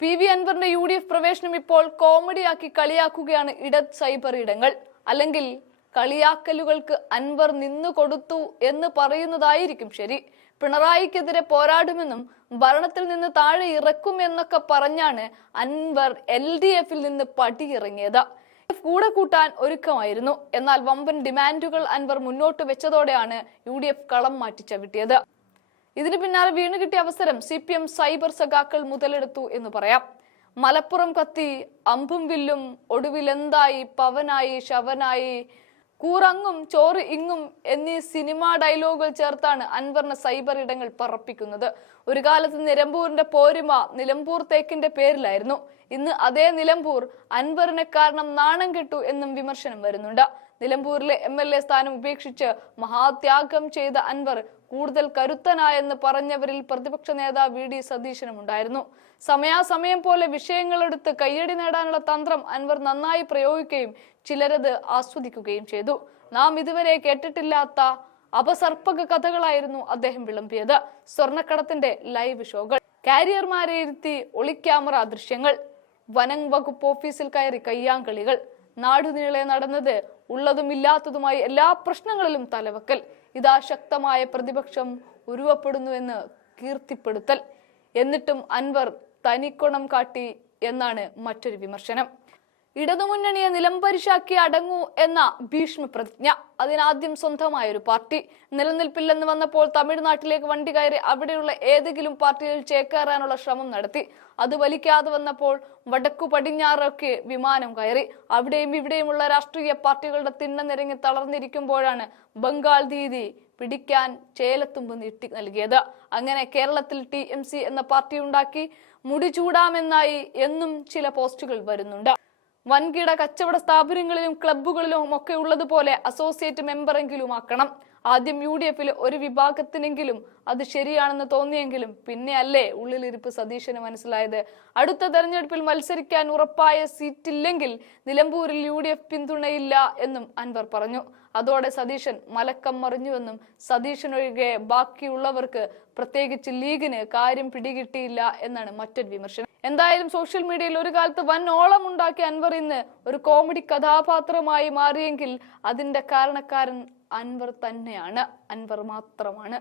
PV അൻവറിന്റെ UDF പ്രവേശനം ഇപ്പോൾ കോമഡിയാക്കി കളിയാക്കുകയാണ് ഇടത് സൈബർ ഇടങ്ങൾ. അല്ലെങ്കിൽ കളിയാക്കലുകൾക്ക് അൻവർ നിന്നു കൊടുത്തു എന്ന് പറയുന്നതായിരിക്കും ശരി. പിണറായിക്കെതിരെ പോരാടുമെന്നും ഭരണത്തിൽ നിന്ന് താഴെ ഇറക്കും എന്നൊക്കെ പറഞ്ഞാണ് അൻവർ LDF-ൽ നിന്ന് പടിയിറങ്ങിയത്. കൂടെ കൂട്ടാൻ ഒരുക്കമായിരുന്നു. എന്നാൽ വമ്പൻ ഡിമാൻഡുകൾ അൻവർ മുന്നോട്ട് വെച്ചതോടെയാണ് UDF കളം മാറ്റി ചവിട്ടിയത്. ഇതിന് പിന്നാലെ വീണ് കിട്ടിയ അവസരം CPM സൈബർ സഖാക്കൾ മുതലെടുത്തു എന്ന് പറയാം. മലപ്പുറം കത്തി, അമ്പും വില്ലും, ഒടുവിലെന്തായി, പവനായി, ശവനായി, കൂറങ്ങും ചോറ് ഇങ്ങും എന്നീ സിനിമാ ഡയലോഗുകൾ ചേർത്താണ് അൻവറിന് സൈബർ ഇടങ്ങൾ പറപ്പിക്കുന്നത്. ഒരു കാലത്ത് നിലമ്പൂരിന്റെ പോരിമ നിലമ്പൂർ തേക്കിന്റെ പേരിലായിരുന്നു. ഇന്ന് അതേ നിലമ്പൂർ അൻവറിനെ കാരണം നാണം കെട്ടു എന്നും വിമർശനം വരുന്നുണ്ട്. നിലമ്പൂരിലെ MLA സ്ഥാനം ഉപേക്ഷിച്ച് മഹാത്യാഗം ചെയ്ത അൻവർ കൂടുതൽ കരുത്തനായെന്ന് പറഞ്ഞവരിൽ പ്രതിപക്ഷ നേതാവ് VD സതീശനും ഉണ്ടായിരുന്നു. സമയാസമയം പോലെ വിഷയങ്ങളെടുത്ത് കയ്യടി നേടാനുള്ള തന്ത്രം അൻവർ നന്നായി പ്രയോഗിക്കുകയും ചിലരത് ആസ്വദിക്കുകയും ചെയ്തു. നാം ഇതുവരെ കേട്ടിട്ടില്ലാത്ത അപസർപ്പക കഥകളായിരുന്നു അദ്ദേഹം വിളമ്പിയത്. സ്വർണ്ണക്കടത്തിന്റെ ലൈവ് ഷോകൾ, കാരിയർമാരെ ഇരുത്തി ഒളിക്യാമറ ദൃശ്യങ്ങൾ, വനം വകുപ്പ് ഓഫീസിൽ കയറി കയ്യാങ്കളികൾ, നാടുനീളെ നടന്നത് ഉള്ളതും ഇല്ലാത്തതുമായി എല്ലാ പ്രശ്നങ്ങളിലും തലവെക്കൽ, ഇതാ ശക്തമായ പ്രതിപക്ഷം ഉരുവപ്പെടുന്നുവെന്ന് കീർത്തിപ്പെടുത്തൽ. എന്നിട്ടും അൻവർ തനിക്കുണം കാട്ടി എന്നാണ് മറ്റൊരു വിമർശനം. ഇടതുമുന്നണിയെ നിലംപരിശാക്കി അടങ്ങൂ എന്ന ഭീഷ്മ പ്രതിജ്ഞ. അതിനാദ്യം സ്വന്തമായൊരു പാർട്ടി. നിലനിൽപ്പില്ലെന്ന് വന്നപ്പോൾ തമിഴ്നാട്ടിലേക്ക് വണ്ടി കയറി അവിടെയുള്ള ഏതെങ്കിലും പാർട്ടിയിൽ ചേക്കേറാനുള്ള ശ്രമം നടത്തി. അത് വലിക്കാതെ വന്നപ്പോൾ വടക്കു പടിഞ്ഞാറൊക്കെ വിമാനം കയറി. അവിടെയും ഇവിടെയുമുള്ള രാഷ്ട്രീയ പാർട്ടികളുടെ തിണ്ണ നിരങ്ങി തളർന്നിരിക്കുമ്പോഴാണ് ബംഗാൾ ദീദി പിടിക്കാൻ ചേലത്തുമ്പ് നീട്ടി നൽകിയത്. അങ്ങനെ കേരളത്തിൽ TMC എന്ന പാർട്ടി ഉണ്ടാക്കി മുടി ചൂടാമെന്നായി എന്നും ചില പോസ്റ്റുകൾ വരുന്നുണ്ട്. വൻകിട കച്ചവട സ്ഥാപനങ്ങളിലും ക്ലബ്ബുകളിലും ഒക്കെ ഉള്ളതുപോലെ അസോസിയേറ്റ് മെമ്പറെങ്കിലും ആക്കണം. ആദ്യം UDF-ൽ ഒരു വിഭാഗത്തിനെങ്കിലും അത് ശരിയാണെന്ന് തോന്നിയെങ്കിലും പിന്നെ അല്ലേ ഉള്ളിലിരിപ്പ് സതീശന് മനസ്സിലായത്. അടുത്ത തെരഞ്ഞെടുപ്പിൽ മത്സരിക്കാൻ ഉറപ്പായ സീറ്റില്ലെങ്കിൽ നിലമ്പൂരിൽ UDF പിന്തുണയില്ല എന്നും അൻവർ പറഞ്ഞു. അതോടെ സതീശൻ മലക്കം മറിഞ്ഞുവെന്നും സതീശനൊഴികെ ബാക്കിയുള്ളവർക്ക് പ്രത്യേകിച്ച് ലീഗിന് കാര്യം പിടികിട്ടിയില്ല എന്നാണ് മറ്റൊരു വിമർശനം. എന്തായാലും സോഷ്യൽ മീഡിയയിൽ ഒരു കാലത്ത് വൻ ഓളം ഉണ്ടാക്കിയ അൻവർ ഇന്ന് ഒരു കോമഡി കഥാപാത്രമായി മാറിയെങ്കിൽ അതിന്റെ കാരണക്കാരൻ അൻവർ തന്നെയാണ്, അൻവർ മാത്രമാണ്.